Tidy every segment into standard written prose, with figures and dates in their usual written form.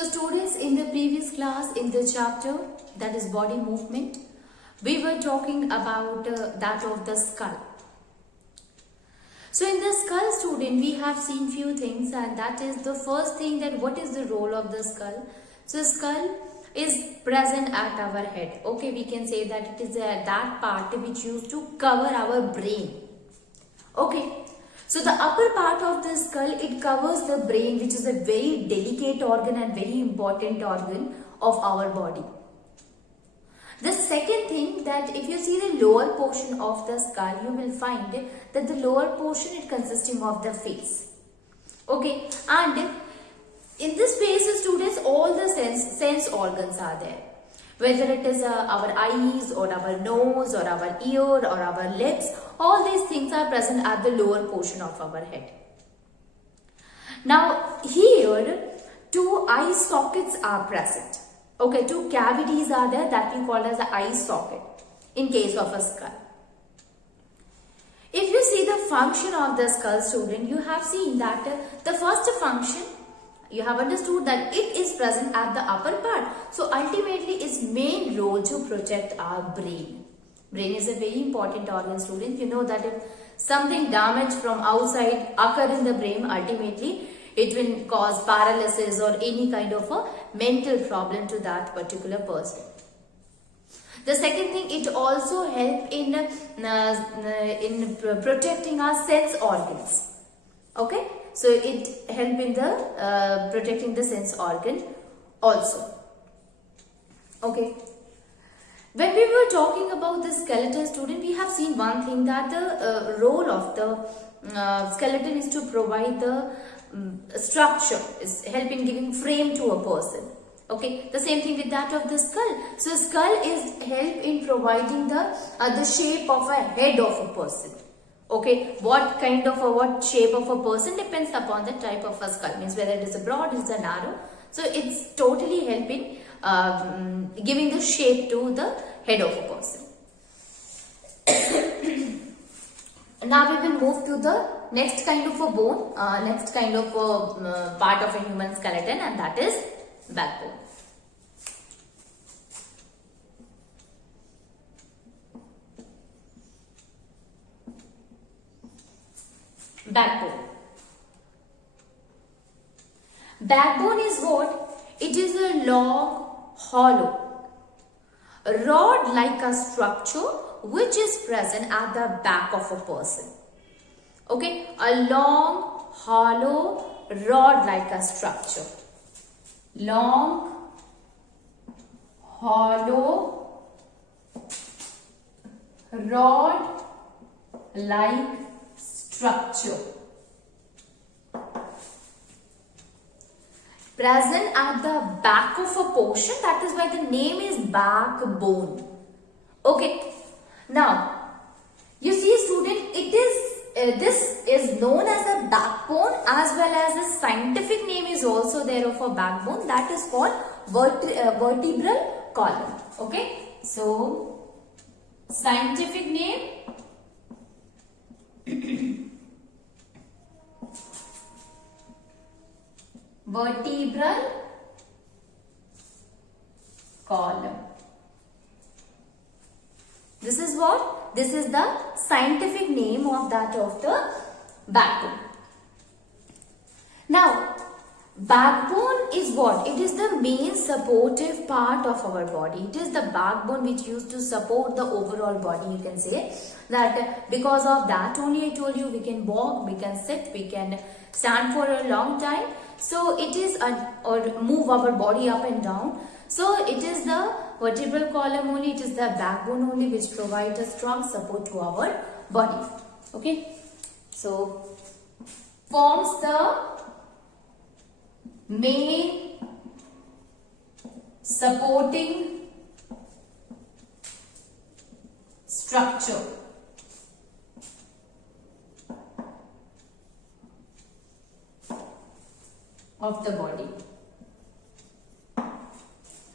So students, in the previous class, in the chapter that is body movement, we were talking about that of the skull. So in the skull, student, we have seen few things, and that is the first thing, that what is the role of the skull. So skull is present at our head. Okay, we can say that it is that part which used to cover our brain. Okay. So the upper part of the skull, it covers the brain, which is a very delicate organ and very important organ of our body. The second thing, that if you see the lower portion of the skull, you will find that the lower portion is consisting of the face. Okay, and in this face, students, all the sense organs are there. Whether it is our eyes or our nose or our ear or our lips, all these things are present at the lower portion of our head. Now here, two eye sockets are present. Okay, two cavities are there that we call as the eye socket in case of a skull. If you see the function of the skull, student, you have seen that the first function, you have understood that it is present at the upper part. So ultimately its main role to protect our brain. Brain is a very important organ, student. You know that if something damaged from outside occur in the brain, ultimately it will cause paralysis or any kind of a mental problem to that particular person. The second thing, it also helps in protecting our sense organs. Okay. So it helps in the protecting the sense organ also. Okay. When we were talking about the skeleton, student, we have seen one thing, that the role of the skeleton is to provide the structure, is helping giving frame to a person. Okay. The same thing with that of the skull. So skull is help in providing the shape of a head of a person. Okay, what kind of what shape of a person depends upon the type of a skull. Means whether it is a broad, it is a narrow. So it's totally helping giving the shape to the head of a person. Now we will move to the next kind of a bone, next kind of a part of a human skeleton, and that is backbone. Backbone. Backbone is what? It is a long, hollow, rod-like a structure which is present at the back of a person. Okay, a long, hollow, rod-like a structure. Long, hollow, rod-like structure present at the back of a portion, that is why the name is backbone. Okay, now you see, student, it is this is known as a backbone, as well as a scientific name is also there of a backbone, that is called vertebral column. Okay, so scientific name vertebral column. This is what? This is the scientific name of that of the backbone. Now, backbone is what? It is the main supportive part of our body. It is the backbone which used to support the overall body. You can say that because of that only I told you, we can walk, we can sit, we can stand for a long time. So it is or move our body up and down. So it is the vertebral column only, it is the backbone only which provides a strong support to our body. Okay. So forms the main supporting structure of the body.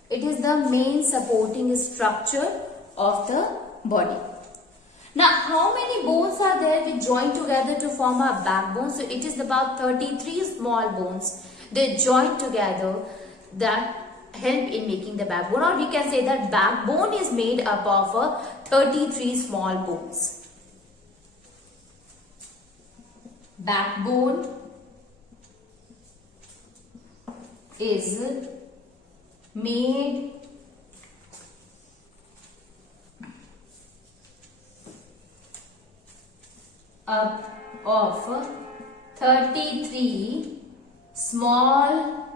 It is the main supporting structure of the body. Now, how many bones are there which join together to form a backbone? So, it is about 33 small bones. They join together that help in making the backbone, or we can say that backbone is made up of 33 small bones. Backbone is made up of 33 small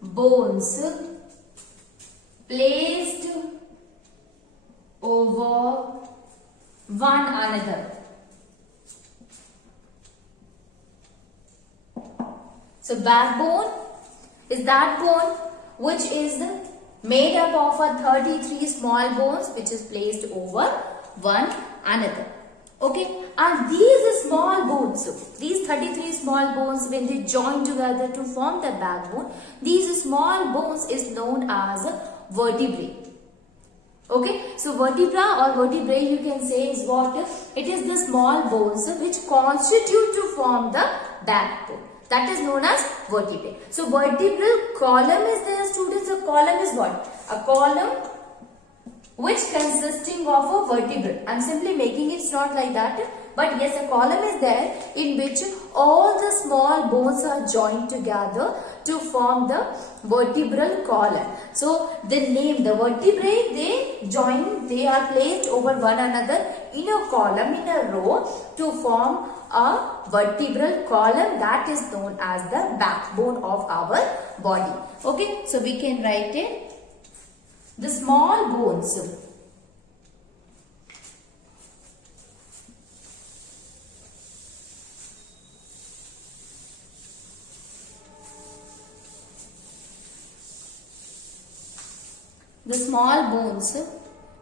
bones placed over one another. So backbone is that bone which is made up of 33 small bones which is placed over one another. Okay, and these small bones, these 33 small bones, when they join together to form the backbone, these small bones is known as vertebrae. Okay, so vertebra or vertebrae you can say is what? It is the small bones which constitute to form the backbone. That is known as vertebrae. So vertebral column is there, students. A column is what? A column which consisting of a vertebral. I am simply making it not like that, but yes, a column is there in which all the small bones are joined together to form the vertebral column. So the name, the vertebrae, they join, they are placed over one another in a column, in a row to form a vertebral column that is known as the backbone of our body. Okay, so we can write it. The small bones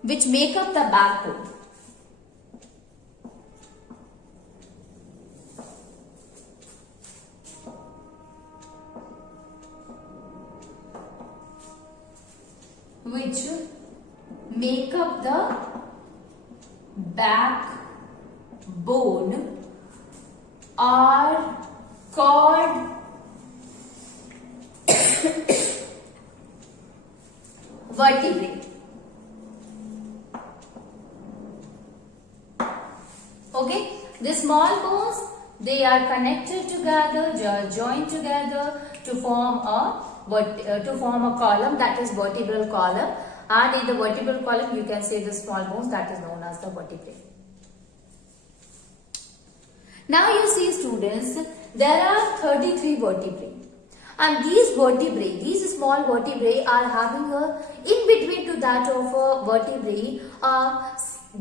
which make up the backbone. Which make up the backbone are called vertebrae. Okay, the small bones, they are connected together, they are joined together to form a column, that is vertebral column, and in the vertebral column you can say the small bones, that is known as the vertebrae. Now you see, students, there are 33 vertebrae, and these vertebrae, these small vertebrae are having a, in between to that of a vertebrae, a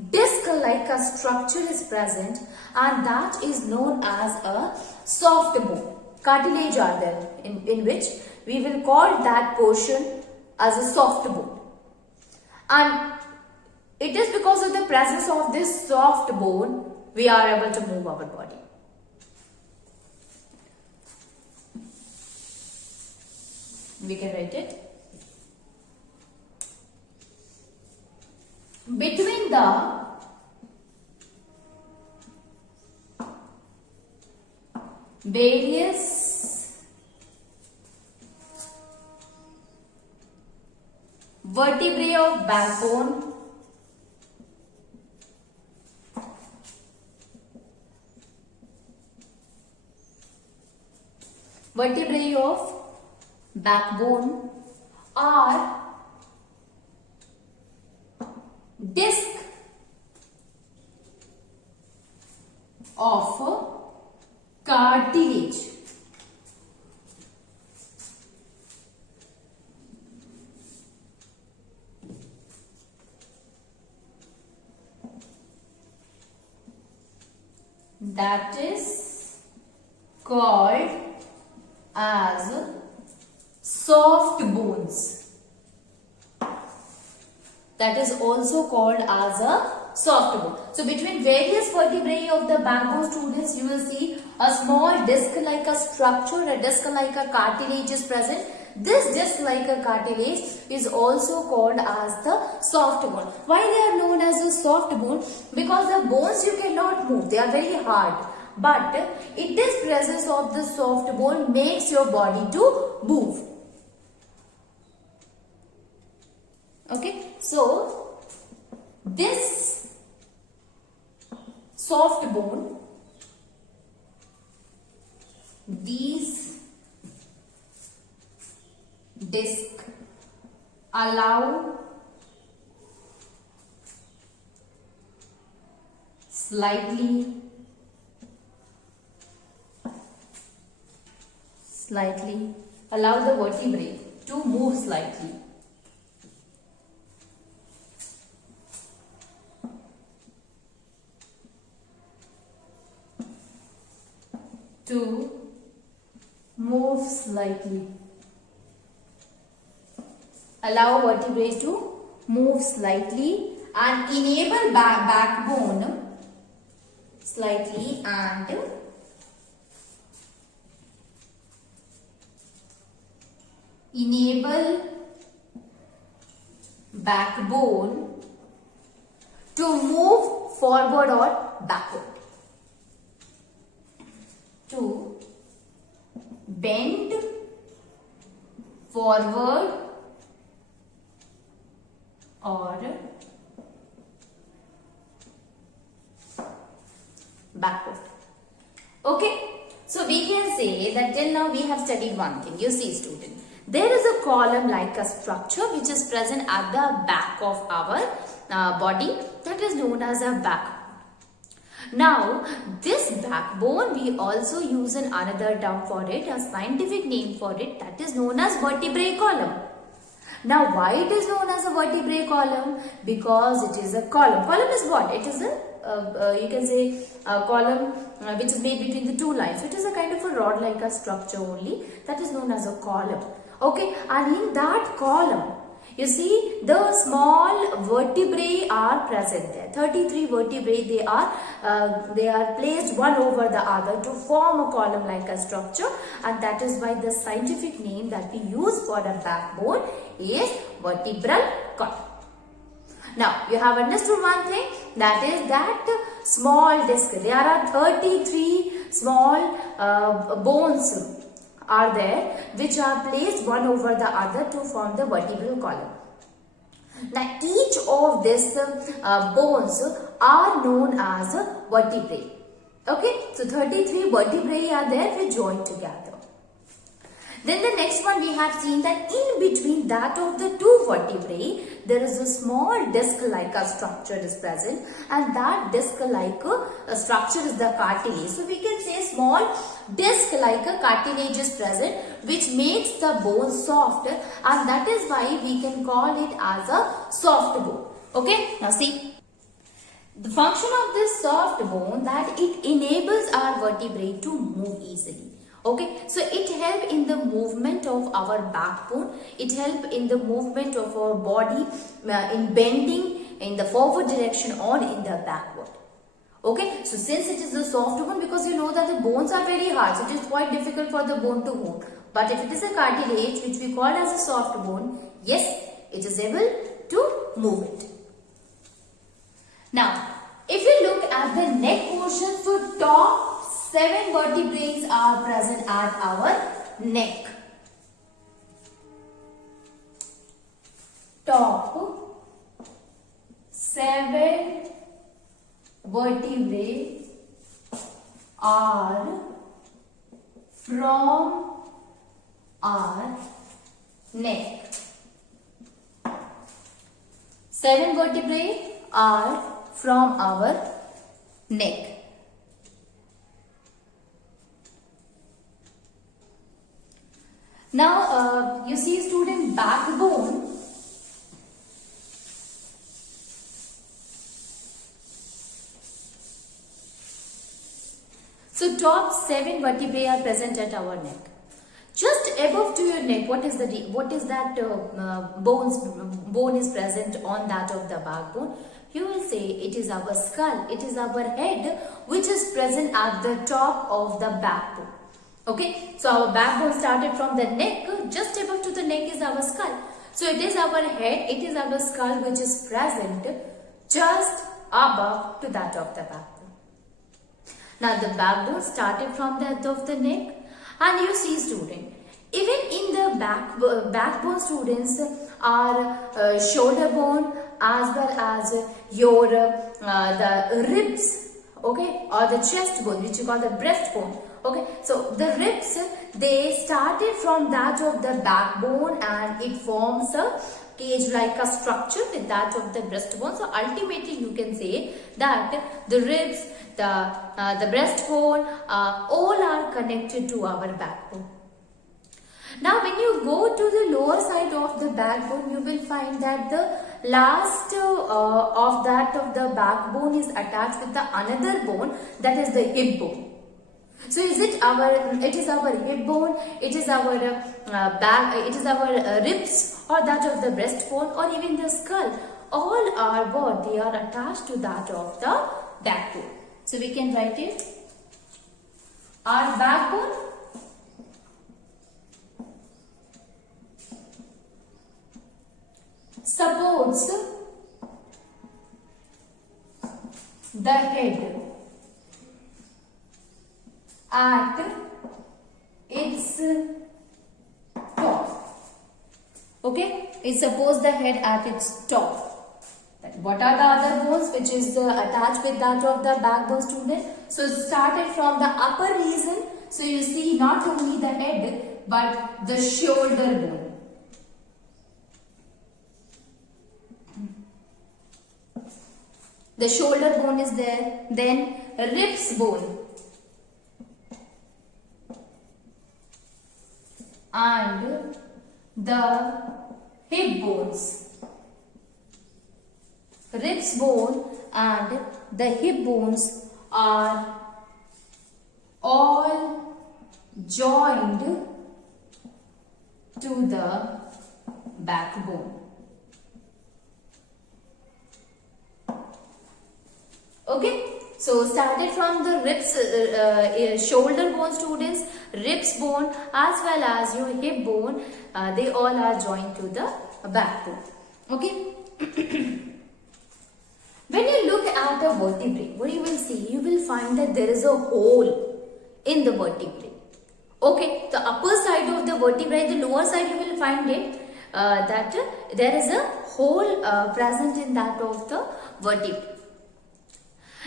disc like a structure is present, and that is known as a soft bone. Cartilage are there in which we will call that portion as a soft bone, and it is because of the presence of this soft bone we are able to move our body. We can write it. Between the various vertebrae of backbone, are disc of cartilage. That is called as soft bones. That is also called as a soft bone. So between various vertebrae of the backbone, students, you will see a small disc-like a structure, a disc-like a cartilage is present. This disc-like a cartilage is also called as the soft bone. Why they are known as a soft bone? Because the bones you cannot move, they are very hard. But it is presence of the soft bone makes your body to move. Okay, so this soft bone, these disc allow slightly allow the vertebrae to move slightly. Allow vertebrae to move slightly and enable backbone slightly and enable backbone to move forward or backward, to bend forward or backward. Okay, so we can say that till now we have studied one thing. You see, student, there is a column like a structure which is present at the back of our body, that is known as a backbone. Now, this backbone we also use another term for it, a scientific name for it, that is known as vertebrae column. Now, why it is known as a vertebrae column? Because it is a column. Column is what? It is a, you can say, a column which is made between the two lines. So, it is a kind of a rod like a structure only, that is known as a column. Okay, and in that column, you see the small vertebrae are present there. 33 vertebrae, they are placed one over the other to form a column like a structure, and that is why the scientific name that we use for a backbone is vertebral column. Now, you have understood one thing, that is that small disc, there are 33 small bones are there which are placed one over the other to form the vertebral column. Now, each of these bones are known as vertebrae. Okay, so 33 vertebrae are there which join together. Then the next one, we have seen that in between that of the two vertebrae, there is a small disc-like a structure is present, and that disc-like a structure is the cartilage. So we can say small disc-like a cartilage is present, which makes the bone soft, and that is why we can call it as a soft bone. Okay, now see. The function of this soft bone, that it enables our vertebrae to move easily. Okay, so it helps in the movement of our backbone, it helps in the movement of our body, in bending in the forward direction or in the backward. Okay, so since it is a soft bone, because you know that the bones are very hard, so it is quite difficult for the bone to move. But if it is a cartilage which we call as a soft bone, yes, it is able to move it. Now, if you look at the neck portion, so top 7 vertebrae are present at our neck. Top 7 vertebrae are from our neck. 7 vertebrae are from our neck. Now, you see, student, backbone. So, top 7 vertebrae are present at our neck. Just above to your neck, what is that bone is present on that of the backbone? You will say it is our skull, it is our head which is present at the top of the backbone. Okay, so our backbone started from the neck, just above to the neck is our skull. So it is our head, it is our skull which is present just above to that of the backbone. Now the backbone started from that of the neck, and you see, student, Even in the backbone students are shoulder bone as well as your the ribs, okay, or the chest bone, which you call the breastbone. Okay, so the ribs, they started from that of the backbone and it forms a cage like a structure with that of the breastbone. So ultimately you can say that the ribs, the breastbone, all are connected to our backbone. Now when you go to the lower side of the backbone, you will find that the last of that of the backbone is attached with the another bone, that is the hip bone. So it is our hip bone, it is our back, it is our ribs, or that of the breastbone, or even the skull. All are what? They are attached to that of the backbone. So we can write it. Our backbone supports the head at its top. Okay, it supports the head at its top. What are the other bones which is attached with that of the backbone student? So started from the upper region. So you see not only the head but the shoulder bone. The shoulder bone is there. Then ribs bone. And the hip bones. Ribs bone and the hip bones are all joined to the backbone. Okay, so started from the ribs, shoulder bone students, ribs bone as well as your hip bone, they all are joined to the backbone. Okay. When you look at a vertebrae, what you will see? You will find that there is a hole in the vertebrae. Okay, the upper side of the vertebrae, the lower side you will find it that there is a hole present in that of the vertebrae.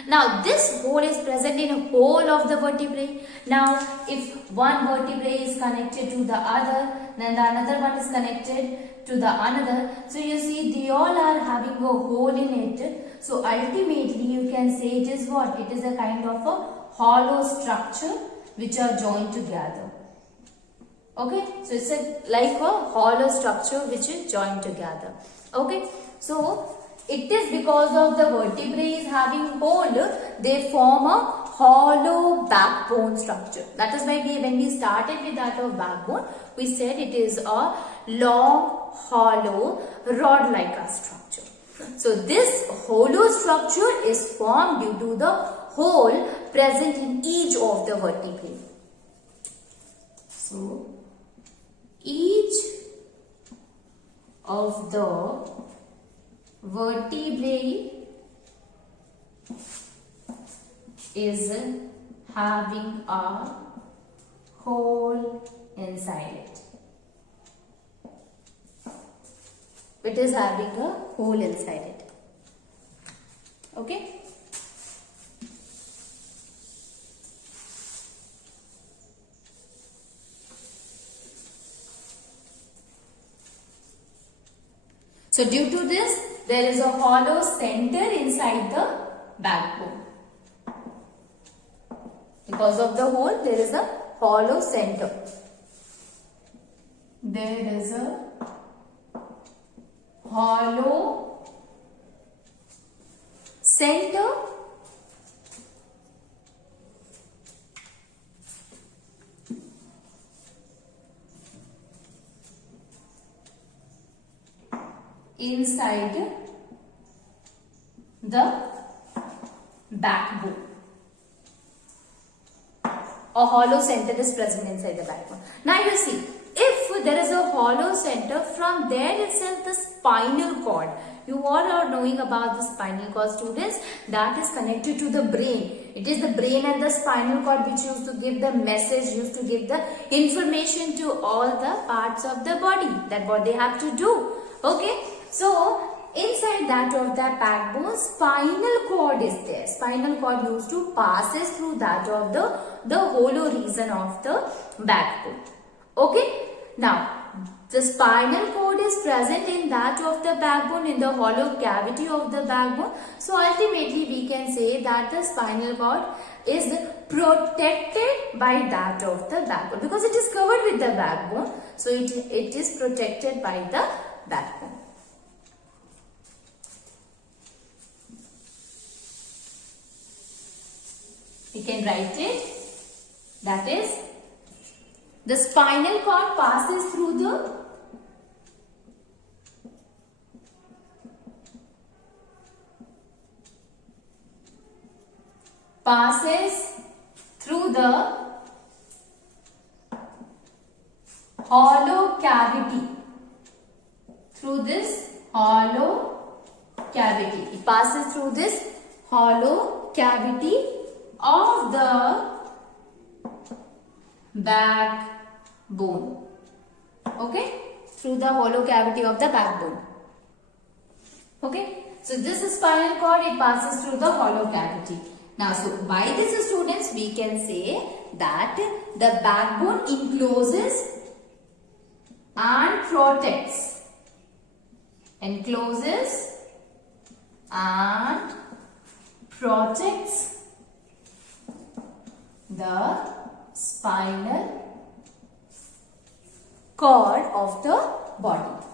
Now this hole is present in a whole of the vertebrae. Now if one vertebrae is connected to the other, then the another one is connected to the another. So you see they all are having a hole in it. So ultimately you can say it is what? It is a kind of a hollow structure which are joined together. Okay, so it's like a hollow structure which is joined together. Okay, so it is because of the vertebrae is having hole, they form a hollow backbone structure. That is why when we started with that of backbone, we said it is a long, hollow, rod-like structure. So this hollow structure is formed due to the hole present in each of the vertebrae. So each of the vertebrae is having a hole inside it. It is having a hole inside it. Okay. So due to this, there is a hollow center inside the backbone. Because of the hole, there is a hollow center. There is a hollow center inside the backbone. A hollow center is present inside the backbone. Now you see, if there is a hollow center, from there itself the spinal cord You all are knowing about the spinal cord, students, that is connected to the brain. It is the brain and the spinal cord which used to give the message, used to give the information to all the parts of the body, that what they have to do. Okay, so inside that of the backbone, spinal cord is there. Spinal cord used to passes through that of the hollow region of the backbone. Okay, now the spinal cord is present in that of the backbone, in the hollow cavity of the backbone. So ultimately we can say that the spinal cord is protected by that of the backbone, because it is covered with the backbone. So it is protected by the backbone. We can write it, that is, the spinal cord passes through the hollow cavity. Through this hollow cavity. It passes through this hollow cavity of the backbone. Okay, through the hollow cavity of the backbone. Okay, so this is spinal cord, it passes through the hollow cavity. Now, so by this, students, we can say that the backbone encloses and protects. Encloses and protects the spinal cord of the body.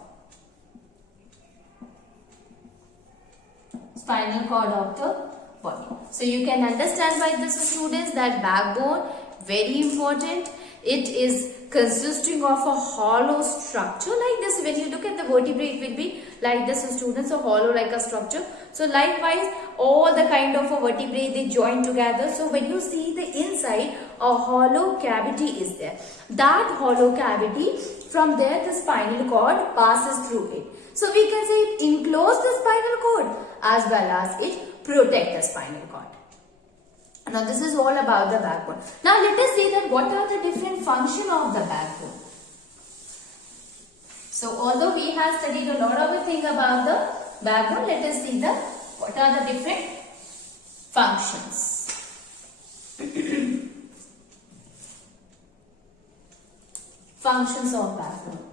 Spinal cord of the body. So you can understand by this, students, that backbone, very important. It is consisting of a hollow structure like this. When you look at the vertebrae, it will be like this, students, a hollow like a structure. So likewise, all the kind of a vertebrae, they join together. So when you see the inside, a hollow cavity is there. That hollow cavity, from there the spinal cord passes through it. So we can say it encloses the spinal cord as well as it protects the spinal cord. Now this is all about the backbone. Now let us see that what are the different functions of the backbone. So although we have studied a lot of things about the backbone, let us see what are the different functions. Functions of backbone.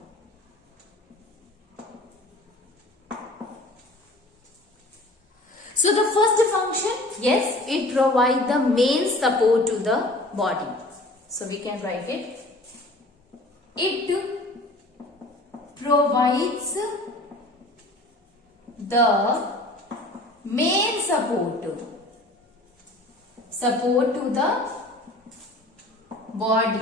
So the first function, yes, it provides the main support to the body. So we can write it. It provides the main support to the body.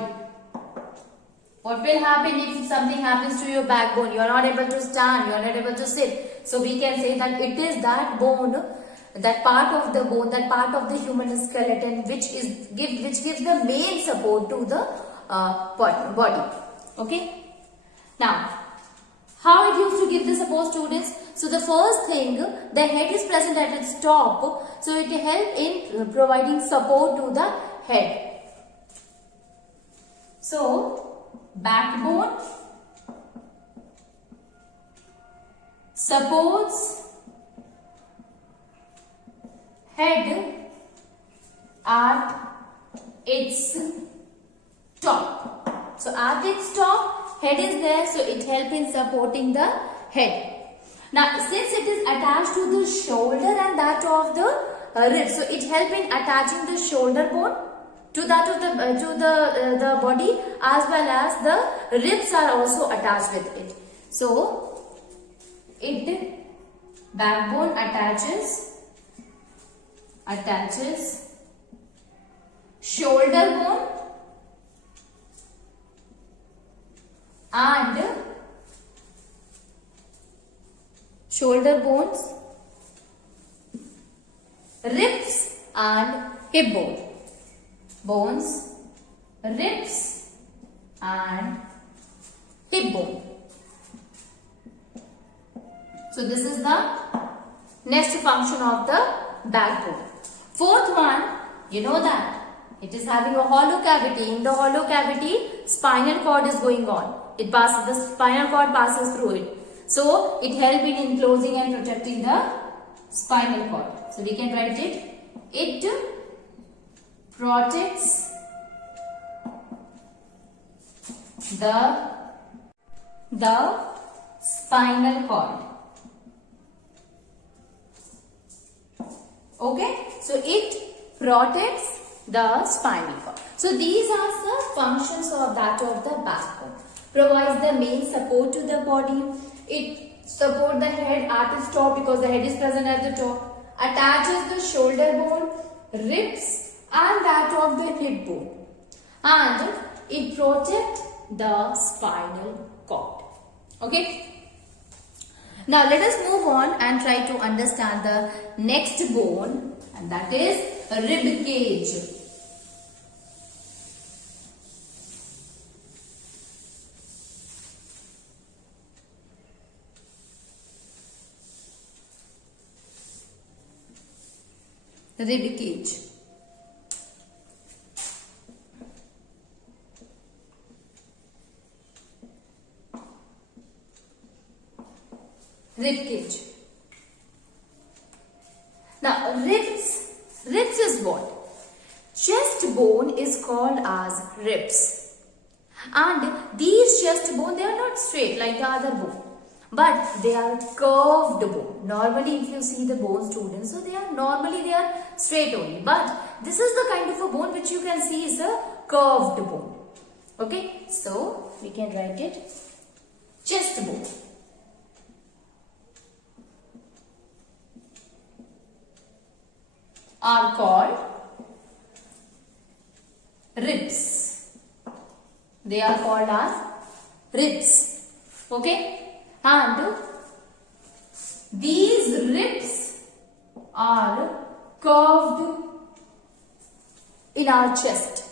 What will happen if something happens to your backbone? You are not able to stand, you are not able to sit. So we can say that it is that bone, that part of the bone, that part of the human skeleton which gives the main support to the body. Okay. Now, how it used to give the support, students? So the first thing, the head is present at its top, so it helps in providing support to the head. So backbone supports head at its top. So at its top, head is there, so it helps in supporting the head. Now, since it is attached to the shoulder and that of the ribs, so it helps in attaching the shoulder bone to that of the body, as well as the ribs are also attached with it. So, backbone attaches shoulder bone and shoulder bones, ribs and hip bone. Bones, ribs and hip bone. So this is the Next function of the backbone. Fourth one, you know that it is having a hollow cavity. In the hollow cavity, spinal cord is going on. The spinal cord passes through it. So it helps in enclosing and protecting the spinal cord. So we can write it. It protects the spinal cord. Okay, so it protects the spinal cord. So these are the functions of the backbone. Provides the main support to the body. It supports the head at its top because the head is present at the top. Attaches the shoulder bone, ribs and that of the hip bone. And it protects the spinal cord. Okay. Now let us move on and try to understand the next bone, and that is rib cage. Rib cage. Rib cage. Now ribs is what? Chest bone is called as ribs, and these chest bone, they are not straight like the other bone, but they are curved bone. Normally if you see the bone, students, so they are straight only, but this is the kind of a bone which you can see is a curved bone. Okay, so we can write it chest bone. Are called ribs. They are called as ribs. Okay, and these ribs are curved in our chest.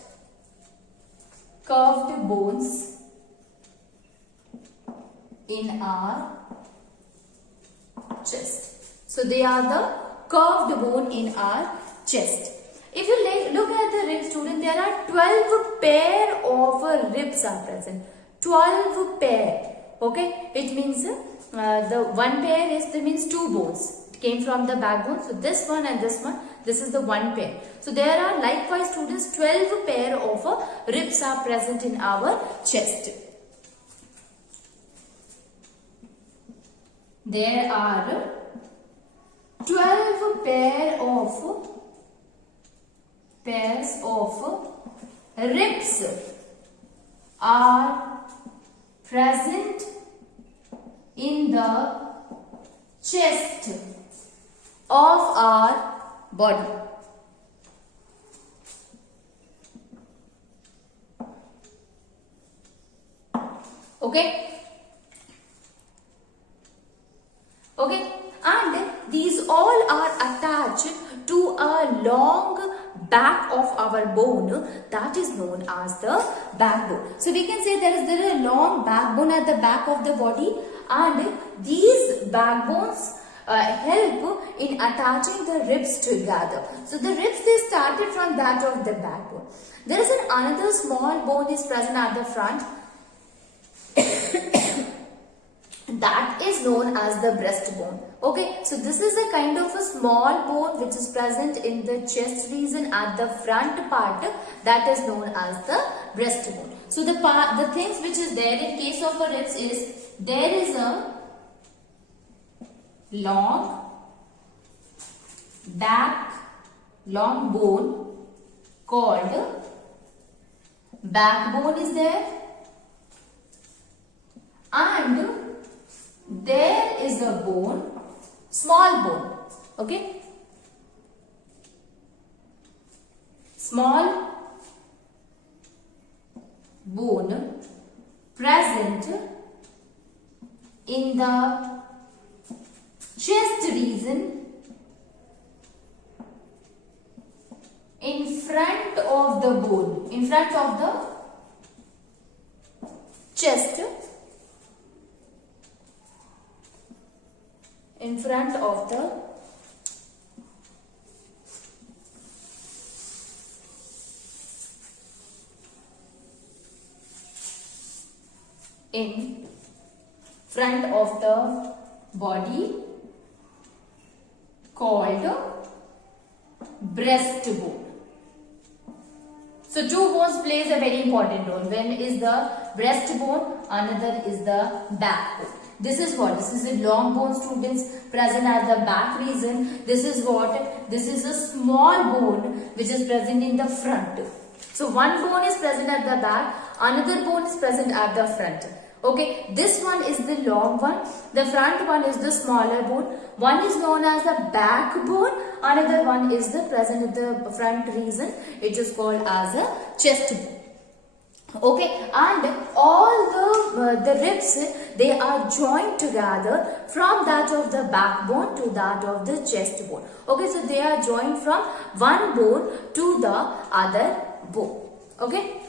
Curved bones in our chest. So they are the curved bone in our chest. If you look at the rib, student, there are 12 pair of ribs are present. 12 pair. Okay, it means the one pair means two bones. It came from the backbone. So this one and this one, this is the one pair. So there are likewise, students, 12 pair of ribs are present in our chest. There are 12 pairs of ribs are present in the chest of our body. Okay? Okay, and these all are attached to a long back of our bone that is known as the backbone. So we can say there is a long backbone at the back of the body, and these backbones help in attaching the ribs together. So the ribs, they started from that of the backbone. There is another small bone is present at the front. That is known as the breastbone. Okay, so this is a kind of a small bone which is present in the chest region at the front part, that is known as the breastbone. So the things which is there in case of a ribs is there is a long bone called backbone is there, and there is a bone, small bone, okay, small bone present in the chest region in front of the bone, in front of the chest, in front of the in front of the body called breastbone. So two bones plays a very important role. One is the breastbone, another is the backbone. This is what? This is a long bone, students, present at the back region. This is what? This is a small bone which is present in the front. So one bone is present at the back, another bone is present at the front. Okay, this one is the long one, the front one is the smaller bone, one is known as the backbone, another one is the present at the front region, it is called as a chest bone. Okay, and all the ribs, they are joined together from that of the backbone to that of the chest bone. Okay, so they are joined from one bone to the other bone. Okay.